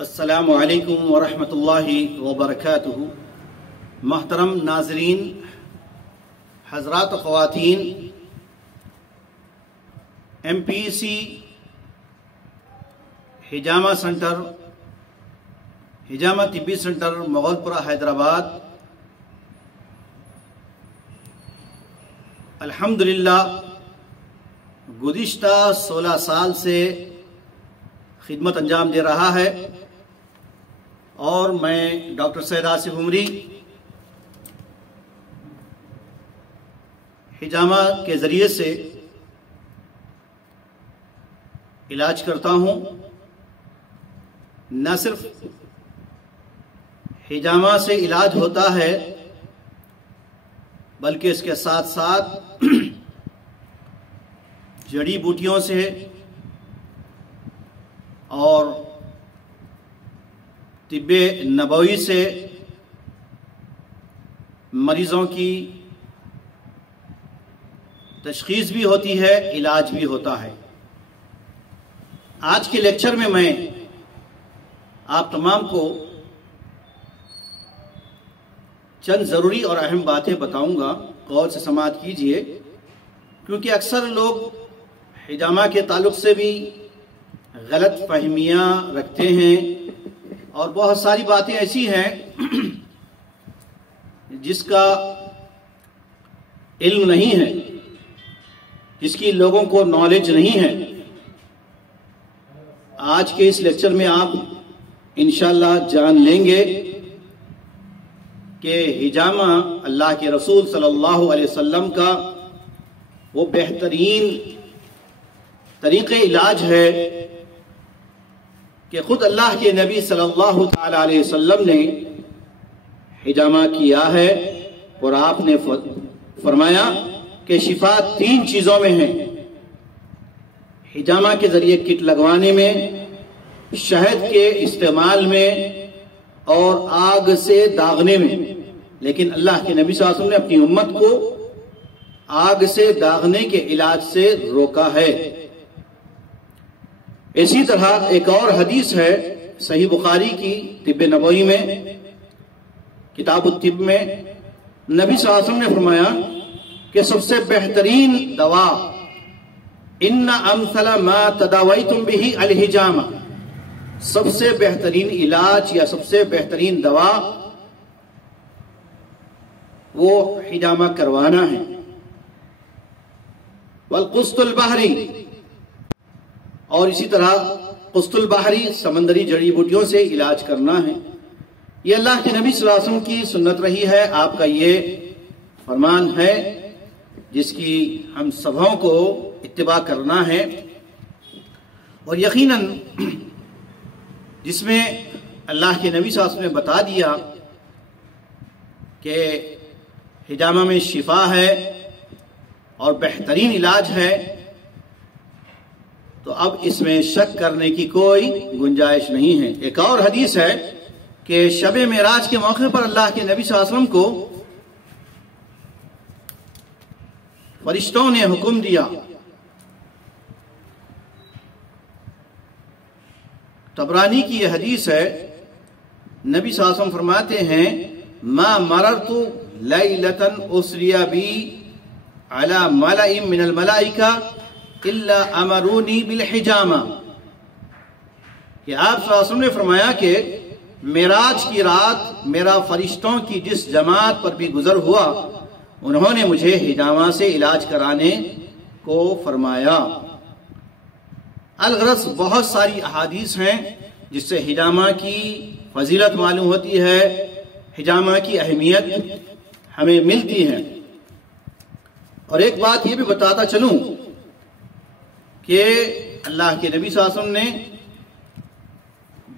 السلام علیکم ورحمۃ اللہ وبرکاتہ۔ محترم ناظرین، حضرات و خواتین، ایم پی سی ہجامہ سنٹر، ہجامہ طبی سنٹر مغل پورہ حیدرآباد الحمدللہ گزشتہ 16 سال سے خدمت انجام دے رہا ہے، اور میں ڈاکٹر سید آصف عمری ہجامہ کے ذریعے سے علاج کرتا ہوں۔ نہ صرف ہجامہ سے علاج ہوتا ہے بلکہ اس کے ساتھ ساتھ جڑی بوٹیوں سے اور طب نبوی سے مریضوں کی تشخیص بھی ہوتی ہے، علاج بھی ہوتا ہے۔ آج کے لیکچر میں آپ تمام کو چند ضروری اور اہم باتیں بتاؤں گا، غور سے سماعت کیجئے، کیونکہ اکثر لوگ ہجامہ کے تعلق سے بھی غلط فہمیاں رکھتے ہیں، اور بہت ساری باتیں ایسی ہیں جس کا علم نہیں ہے، جس کی لوگوں کو نالج نہیں ہے۔ آج کے اس لیکچر میں آپ انشاءاللہ جان لیں گے کہ ہجامہ اللہ کے رسول صلی اللہ علیہ وسلم کا وہ بہترین طریقہ علاج ہے کہ خود اللہ کے نبی صلی اللہ علیہ وسلم نے ہجامہ کیا ہے، اور آپ نے فرمایا کہ شفا 3 چیزوں میں ہے: ہجامہ کے ذریعے کٹ لگوانے میں، شہد کے استعمال میں، اور آگ سے داغنے میں۔ لیکن اللہ کے نبی صلی اللہ علیہ وسلم نے اپنی امت کو آگ سے داغنے کے علاج سے روکا ہے۔ اسی طرح ایک اور حدیث ہے صحیح بخاری کی طب نبوی میں، کتاب الطب میں، نبی صلی اللہ علیہ وسلم نے فرمایا کہ سب سے بہترین دوا ان امثل ما تداویتم به الحجامہ، سب سے بہترین علاج یا سب سے بہترین دوا وہ ہجامہ کروانا ہے۔ والقسط البحری، اور اسی طرح قسط البحری سمندری جڑی بوٹیوں سے علاج کرنا ہے۔ یہ اللہ کے نبی صلی اللہ علیہ وسلم کی سنت رہی ہے، آپ کا یہ فرمان ہے جس کی ہم سبھوں کو اتباع کرنا ہے، اور یقیناً جس میں اللہ کے نبی صلی اللہ علیہ وسلم نے بتا دیا کہ ہجامہ میں شفا ہے اور بہترین علاج ہے، تو اب اس میں شک کرنے کی کوئی گنجائش نہیں ہے۔ ایک اور حدیث ہے کہ شب معراج کے موقع پر اللہ کے نبی صلی اللہ علیہ وسلم کو فرشتوں نے حکم دیا، طبرانی کی یہ حدیث ہے، نبی صلی اللہ علیہ وسلم فرماتے ہیں ما مررت لیلۃ اسری بی علی ملأ من الملائکہ الا امرونی بالحجامہ، کہ آپ صلی اللہ علیہ وسلم نے فرمایا کہ معراج کی رات میرا فرشتوں کی جس جماعت پر بھی گزر ہوا، انہوں نے مجھے ہجامہ سے علاج کرانے کو فرمایا۔ الغرض بہت ساری احادیث ہیں جس سے ہجامہ کی فضیلت معلوم ہوتی ہے، ہجامہ کی اہمیت ہمیں ملتی ہے۔ اور ایک بات یہ بھی بتاتا چلوں کہ اللہ کے نبی صلی اللہ علیہ وسلم نے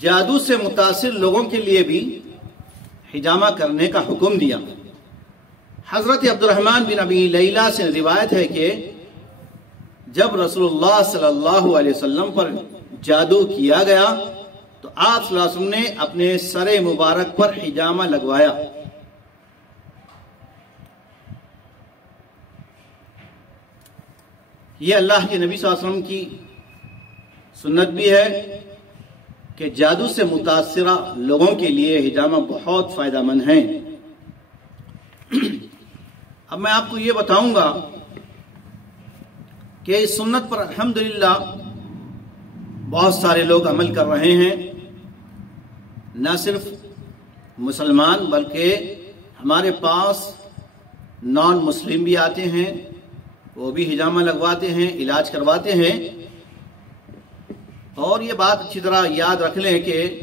جادو سے متاثر لوگوں کے لیے بھی ہجامہ کرنے کا حکم دیا۔ حضرت عبد الرحمن بن ابی لیلہ سے روایت ہے کہ جب رسول اللہ صلی اللہ علیہ وسلم پر جادو کیا گیا تو آپ صلی اللہ علیہ وسلم نے اپنے سر مبارک پر ہجامہ لگوایا۔ یہ اللہ کے نبی صلی اللہ علیہ وسلم کی سنت بھی ہے کہ جادو سے متاثرہ لوگوں کے لیے حجامہ بہت فائدہ مند ہیں۔ اب میں آپ کو یہ بتاؤں گا کہ اس سنت پر الحمدللہ بہت سارے لوگ عمل کر رہے ہیں، نہ صرف مسلمان بلکہ ہمارے پاس نان مسلم بھی آتے ہیں، وہ بھی حجامہ لگواتے ہیں، علاج کرواتے ہیں۔ اور یہ بات اچھی طرح یاد رکھ لیں کہ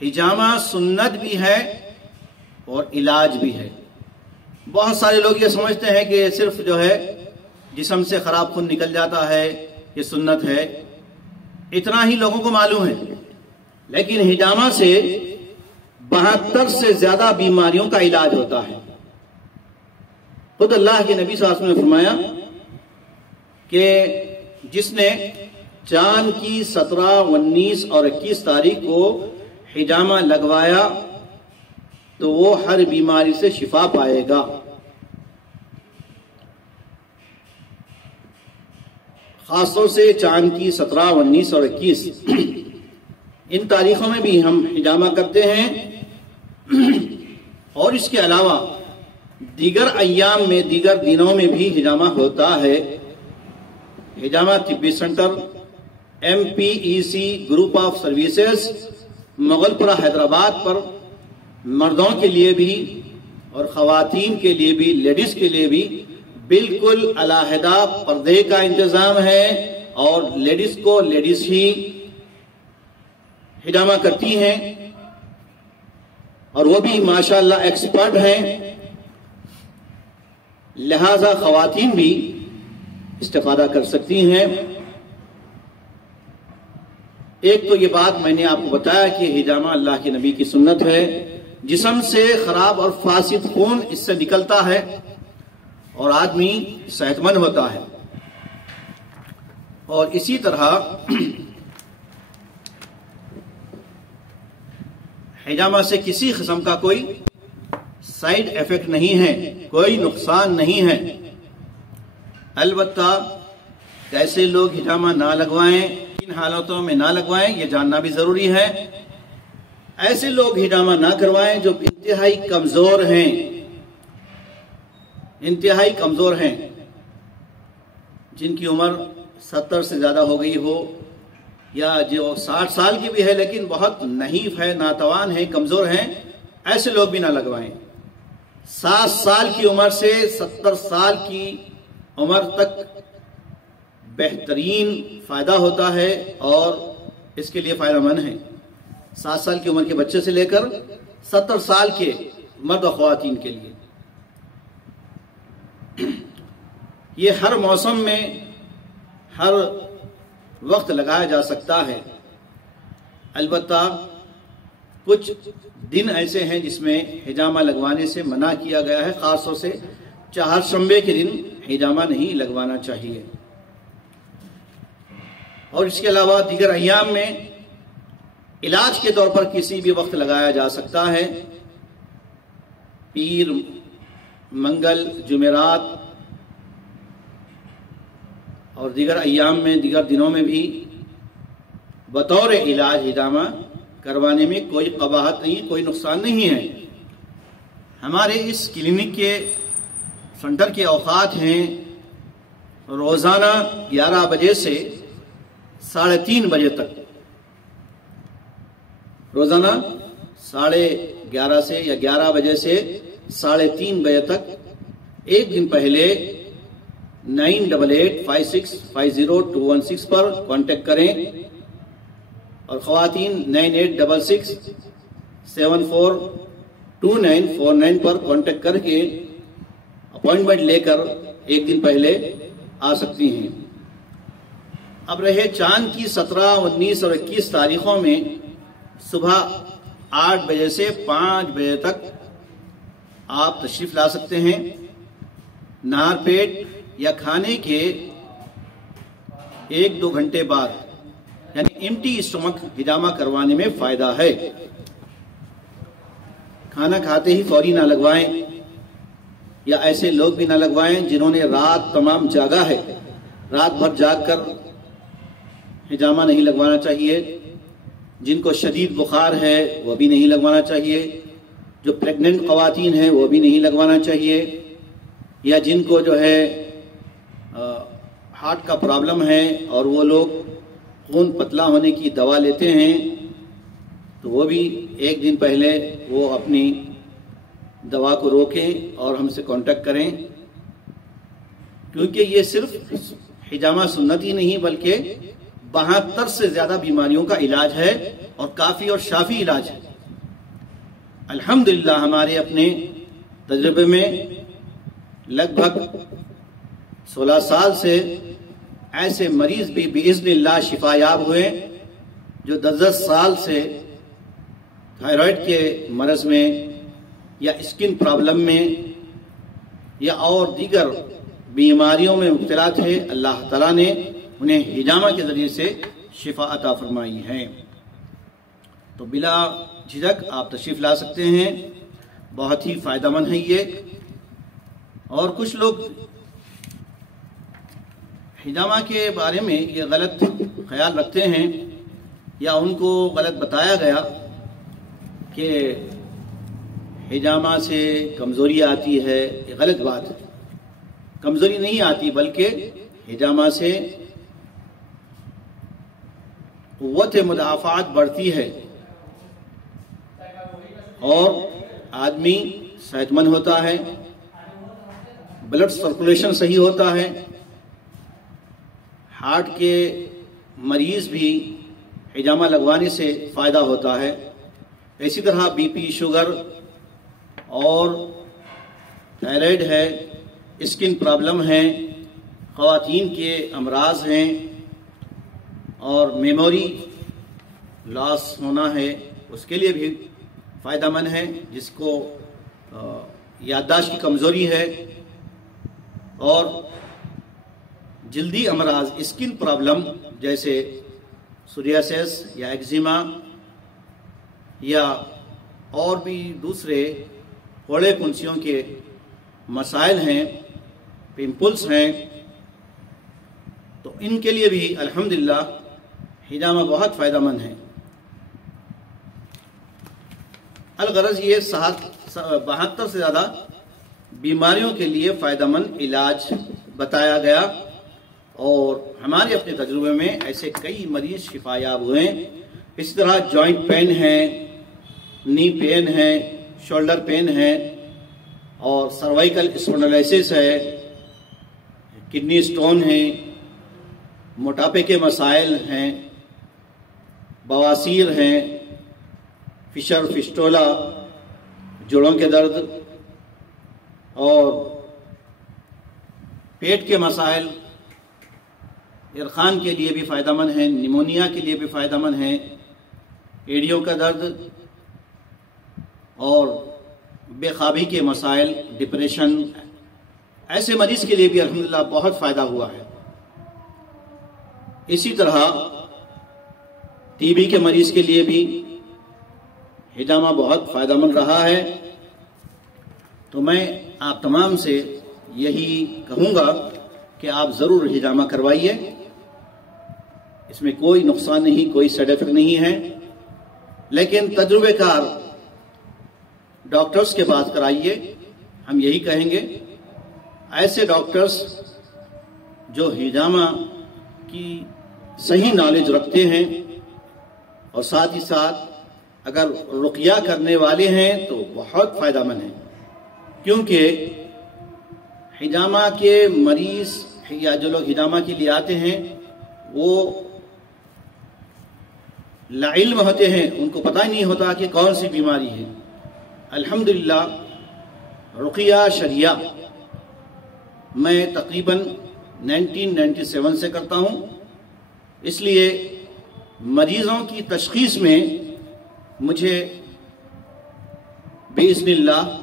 حجامہ سنت بھی ہے اور علاج بھی ہے۔ بہت سارے لوگ یہ سمجھتے ہیں کہ صرف جو ہے جسم سے خراب خون نکل جاتا ہے، یہ سنت ہے، اتنا ہی لوگوں کو معلوم ہے، لیکن حجامہ سے 72 سے زیادہ بیماریوں کا علاج ہوتا ہے۔ خود اللہ کے نبی صلی اللہ علیہ وسلم نے فرمایا کہ جس نے چاند کی 17، 19 اور 21 تاریخ کو حجامہ لگوایا تو وہ ہر بیماری سے شفا پائے گا۔ خاص طور سے چاند کی 17، 19 اور 21 ان تاریخوں میں بھی ہم حجامہ کرتے ہیں، اور اس کے علاوہ دیگر ایام میں، دیگر دنوں میں بھی حجامہ ہوتا ہے۔ حجامہ طبی centre MPEC group of services Mughal پورہ حیدرآباد پر مردوں کے لیے بھی اور خواتین کے لیے بھی، لیڈیز کے لیے بھی بالکل علیحدہ پردے کا انتظام ہے، اور لیڈیز کو لیڈیز ہی حجامہ کرتی ہیں، اور وہ بھی ماشاءاللہ ایکسپرٹ ہیں، لہذا خواتین بھی استفادہ کر سکتی ہیں۔ ایک تو یہ بات میں نے آپ کو بتایا کہ حجامہ اللہ کے نبی کی سنت ہے، جسم سے خراب اور فاسد خون اس سے نکلتا ہے اور آدمی صحت مند ہوتا ہے۔ اور اسی طرح حجامہ سے کسی قسم کا کوئی سائیڈ ایفیکٹ نہیں ہے، کوئی نقصان نہیں ہے۔ البتہ کیسے لوگ حجامہ نہ لگوائیں، کن حالتوں میں نہ لگوائیں، یہ جاننا بھی ضروری ہے۔ ایسے لوگ حجامہ نہ کروائیں جو انتہائی کمزور ہیں، انتہائی کمزور ہیں، جن کی عمر 70 سے زیادہ ہو گئی ہو، یا جو 60 سال کی بھی ہے لیکن بہت نحیف ہے، ناتوان ہے، کمزور ہیں، ایسے لوگ بھی نہ لگوائیں۔ 7 سال کی عمر سے 70 سال کی عمر تک بہترین فائدہ ہوتا ہے اور اس کے لیے فائدہ مند ہے۔ 7 سال کی عمر کے بچے سے لے کر 70 سال کے مرد و خواتین کے لیے یہ ہر موسم میں، ہر وقت لگایا جا سکتا ہے۔ البتہ کچھ دن ایسے ہیں جس میں حجامہ لگوانے سے منع کیا گیا ہے، خاص طور سے چہارشنبے کے دن حجامہ نہیں لگوانا چاہیے، اور اس کے علاوہ دیگر ایام میں علاج کے طور پر کسی بھی وقت لگایا جا سکتا ہے۔ پیر، منگل، جمعرات اور دیگر ایام میں، دیگر دنوں میں بھی بطور علاج حجامہ کروانے میں کوئی قباحت نہیں، کوئی نقصان نہیں ہے۔ ہمارے اس کلینک کے سینٹر کے اوقات ہیں روزانہ 11 بجے سے 3:30 بجے تک، روزانہ 11:30 سے یا 11 بجے سے 3:30 بجے تک۔ ایک دن پہلے 9885650216 پر کانٹیکٹ کریں، اور خواتین 9866742949 پر کانٹیکٹ کر کے اپوائنٹمنٹ لے کر ایک دن پہلے آ سکتی ہیں۔ اب رہے چاند کی 17، 19 اور 21 تاریخوں میں صبح 8 بجے سے 5 بجے تک آپ تشریف لا سکتے ہیں۔ نہار پیٹ یا کھانے کے 1-2 گھنٹے بعد، یعنی ایمٹی اسٹمک حجامہ کروانے میں فائدہ ہے۔ کھانا کھاتے ہی فوری نہ لگوائیں، یا ایسے لوگ بھی نہ لگوائیں جنہوں نے رات تمام جاگا ہے، رات بھر جاگ کر حجامہ نہیں لگوانا چاہیے۔ جن کو شدید بخار ہے وہ بھی نہیں لگوانا چاہیے، جو پریگننٹ خواتین ہیں وہ بھی نہیں لگوانا چاہیے، یا جن کو جو ہے ہارٹ کا پرابلم ہے اور وہ لوگ خون پتلا ہونے کی دوا لیتے ہیں تو وہ بھی ایک دن پہلے وہ اپنی دوا کو روکیں اور ہم سے کانٹیکٹ کریں، کیونکہ یہ صرف حجامہ سنت ہی نہیں بلکہ 72 سے زیادہ بیماریوں کا علاج ہے اور کافی اور شافی علاج ہے۔ الحمدللہ ہمارے اپنے تجربے میں لگ بھگ 16 سال سے ایسے مریض بھی باذن اللہ شفا یاب ہوئے جو 10 سال سے تھائرائیڈ کے مرض میں یا اسکن پرابلم میں یا اور دیگر بیماریوں میں مبتلا تھے، اللہ تعالیٰ نے انہیں حجامہ کے ذریعے سے شفا عطا فرمائی ہے۔ تو بلا جھجک آپ تشریف لا سکتے ہیں، بہت ہی فائدہ مند ہے یہ۔ اور کچھ لوگ حجامہ کے بارے میں یہ غلط خیال رکھتے ہیں یا ان کو غلط بتایا گیا کہ حجامہ سے کمزوری آتی ہے، یہ غلط بات ہے۔ کمزوری نہیں آتی بلکہ حجامہ سے قوت مدافعت بڑھتی ہے اور آدمی صحت مند ہوتا ہے، بلڈ سرکولیشن صحیح ہوتا ہے، ہارٹ کے مریض بھی حجامہ لگوانے سے فائدہ ہوتا ہے۔ اسی طرح بی پی، شوگر اور تھائرائیڈ ہے، اسکن پرابلم ہے، خواتین کے امراض ہیں اور میموری لاس ہونا ہے، اس کے لیے بھی فائدہ مند ہے۔ جس کو یادداشت کی کمزوری ہے اور جلدی امراض، اسکن پرابلم جیسے سوریاسس یا ایگزیما یا اور بھی دوسرے پھوڑے پھنسیوں کے مسائل ہیں، پمپلس ہیں، تو ان کے لیے بھی الحمدللہ حجامہ بہت فائدہ مند ہے۔ الغرض یہ 72 سے زیادہ بیماریوں کے لیے فائدہ مند علاج بتایا گیا اور ہمارے اپنے تجربے میں ایسے کئی مریض شفا یاب ہوئے۔ اسی طرح جوائنٹ پین ہے، نی پین ہے، شولڈر پین ہے اور سروائیکل اسپونڈلائسس ہے، کڈنی سٹون ہے، موٹاپے کے مسائل ہیں، بواسیر ہیں، فشر فسٹولا، جوڑوں کے درد اور پیٹ کے مسائل ارخان کے لیے بھی فائدہ مند ہیں، نیمونیا کے لیے بھی فائدہ مند ہیں، ایڑیوں کا درد اور بے خوابی کے مسائل، ڈپریشن، ایسے مریض کے لیے بھی الحمدللہ بہت فائدہ ہوا ہے۔ اسی طرح ٹی بی کے مریض کے لیے بھی حجامہ بہت فائدہ مند رہا ہے۔ تو میں آپ تمام سے یہی کہوں گا کہ آپ ضرور حجامہ کروائیے، اس میں کوئی نقصان نہیں، کوئی سائیڈ ایفیکٹ نہیں ہے، لیکن تجربے کار ڈاکٹرز کے پاس کرائیے۔ ہم یہی کہیں گے، ایسے ڈاکٹرز جو حجامہ کی صحیح نالج رکھتے ہیں اور ساتھ ہی ساتھ اگر رقیہ کرنے والے ہیں تو بہت فائدہ مند ہیں، کیونکہ حجامہ کے مریض یا جو لوگ حجامہ کے لیے آتے ہیں وہ لا علم ہوتے ہیں، ان کو پتہ ہی نہیں ہوتا کہ کون سی بیماری ہے۔ الحمدللہ رقیہ شریعہ میں تقریباً 1997 سے کرتا ہوں، اس لیے مریضوں کی تشخیص میں مجھے باذن اللہ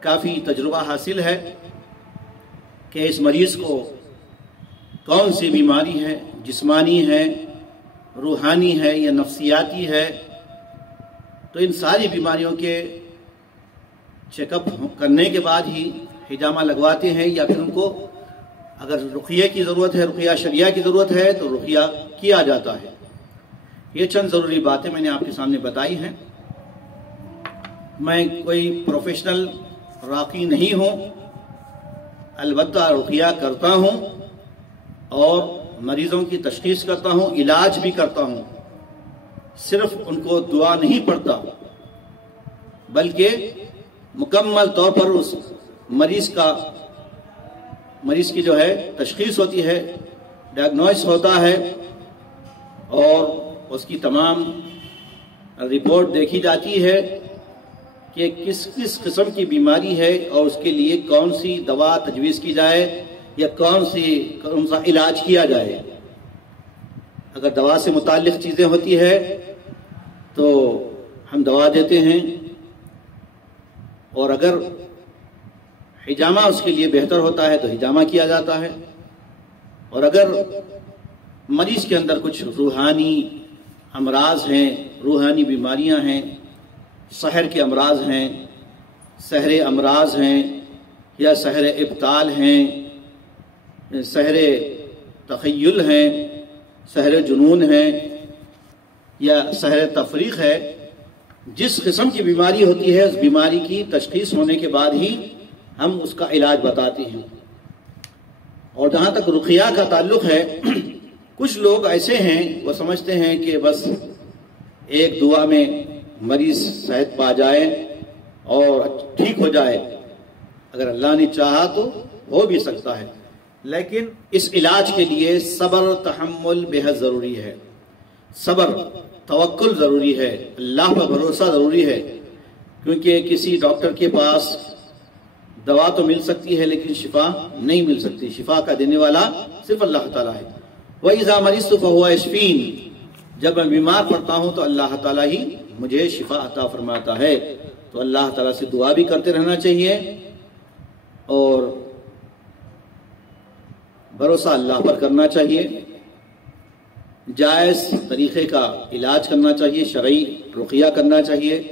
کافی تجربہ حاصل ہے کہ اس مریض کو کون سی بیماری ہے، جسمانی ہے، روحانی ہے یا نفسیاتی ہے۔ تو ان ساری بیماریوں کے چیک اپ کرنے کے بعد ہی حجامہ لگواتے ہیں، یا پھر ان کو اگر رقیہ کی ضرورت ہے، رقیہ شریعہ کی ضرورت ہے تو رقیہ کیا جاتا ہے۔ یہ چند ضروری باتیں میں نے آپ کے سامنے بتائی ہیں. میں کوئی پروفیشنل راقی نہیں ہوں، البتہ رقیہ کرتا ہوں اور مریضوں کی تشخیص کرتا ہوں، علاج بھی کرتا ہوں. صرف ان کو دعا نہیں پڑھتا بلکہ مکمل طور پر اس مریض کی جو ہے تشخیص ہوتی ہے، ڈائگنوس ہوتا ہے اور اس کی تمام رپورٹ دیکھی جاتی ہے کہ کس قسم کی بیماری ہے اور اس کے لیے کون سی دوا تجویز کی جائے یا کون سا علاج کیا جائے. اگر دوا سے متعلق چیزیں ہوتی ہے تو ہم دوا دیتے ہیں، اور اگر حجامہ اس کے لیے بہتر ہوتا ہے تو حجامہ کیا جاتا ہے. اور اگر مریض کے اندر کچھ روحانی امراض ہیں، روحانی بیماریاں ہیں، سحر کے امراض ہیں، سحر امراض ہیں یا سحر ابطال ہیں، سحر تخیل ہیں، سحر جنون ہیں یا سحر تفریق ہے، جس قسم کی بیماری ہوتی ہے اس بیماری کی تشخیص ہونے کے بعد ہی ہم اس کا علاج بتاتے ہیں. اور جہاں تک رقیہ کا تعلق ہے، کچھ لوگ ایسے ہیں وہ سمجھتے ہیں کہ بس ایک دعا میں مریض صحت پا جائے اور ٹھیک ہو جائے. اگر اللہ نے چاہا تو ہو بھی سکتا ہے، لیکن اس علاج کے لیے صبر تحمل بے حد ضروری ہے. صبر، توکل ضروری ہے، اللہ پر بھروسہ ضروری ہے، کیونکہ کسی ڈاکٹر کے پاس دوا تو مل سکتی ہے لیکن شفا نہیں مل سکتی. شفا کا دینے والا صرف اللہ تعالیٰ ہے. وَإِذَا مَرِضْتُ فَهُوَ يَشْفِينِ، جب میں بیمار پڑتا ہوں تو اللہ تعالیٰ ہی مجھے شفا عطا فرماتا ہے. تو اللہ تعالیٰ سے دعا بھی کرتے رہنا چاہیے اور بھروسہ اللہ پر کرنا چاہیے. جائز طریقے کا علاج کرنا چاہیے، شرعی رقیہ کرنا چاہیے.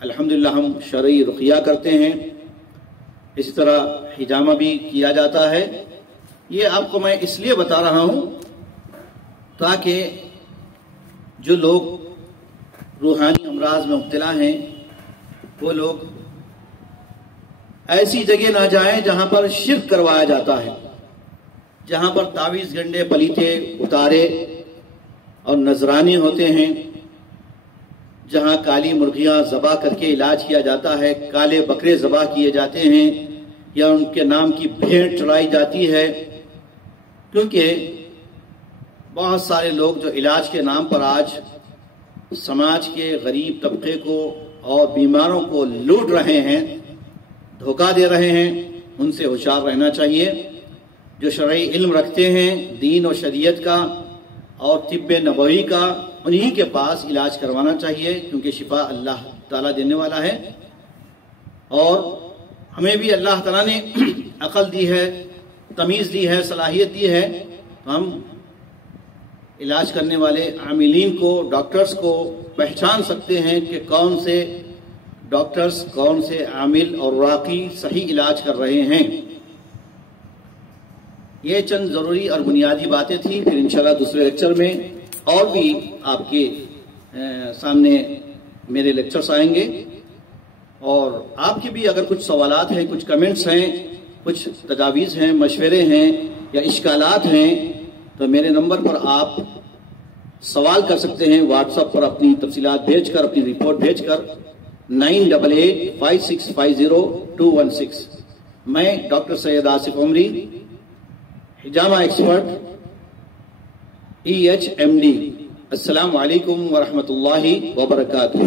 الحمدللہ ہم شرعی رقیہ کرتے ہیں. اسی طرح حجامہ بھی کیا جاتا ہے. یہ آپ کو میں اس لیے بتا رہا ہوں تاکہ جو لوگ روحانی امراض میں مبتلا ہیں وہ لوگ ایسی جگہ نہ جائیں جہاں پر شرک کروایا جاتا ہے، جہاں پر تعویذ گنڈے، پلیتے، اتارے اور نذرانے ہوتے ہیں، جہاں کالی مرغیاں ذبح کر کے علاج کیا جاتا ہے، کالے بکرے ذبح کیے جاتے ہیں یا ان کے نام کی بھیڑ چڑھائی جاتی ہے. کیونکہ بہت سارے لوگ جو علاج کے نام پر آج سماج کے غریب طبقے کو اور بیماروں کو لوٹ رہے ہیں، دھوکہ دے رہے ہیں، ان سے ہوشیار رہنا چاہیے. جو شرعی علم رکھتے ہیں دین و شریعت کا اور طب نبوی کا، انہی کے پاس علاج کروانا چاہیے، کیونکہ شفا اللہ تعالیٰ دینے والا ہے. اور ہمیں بھی اللہ تعالیٰ نے عقل دی ہے، تمیز دی ہے، صلاحیت دی ہے، تو ہم علاج کرنے والے عاملین کو، ڈاکٹرز کو پہچان سکتے ہیں کہ کون سے ڈاکٹرز، کون سے عامل اور راقی صحیح علاج کر رہے ہیں. یہ چند ضروری اور بنیادی باتیں تھیں. پھر انشاءاللہ دوسرے لیکچر میں اور بھی آپ کے سامنے میرے لیکچرز آئیں گے، اور آپ کے بھی اگر کچھ سوالات ہیں، کچھ کمنٹس ہیں، کچھ تجاویز ہیں، مشورے ہیں یا اشکالات ہیں تو میرے نمبر پر آپ سوال کر سکتے ہیں. واٹس ایپ پر اپنی تفصیلات بھیج کر، اپنی رپورٹ بھیج کر 9885650216. میں ڈاکٹر سید آصف عمری، حجامہ ایکسپرٹ، EHMD. السلام علیکم ورحمۃ اللہ وبرکاتہ.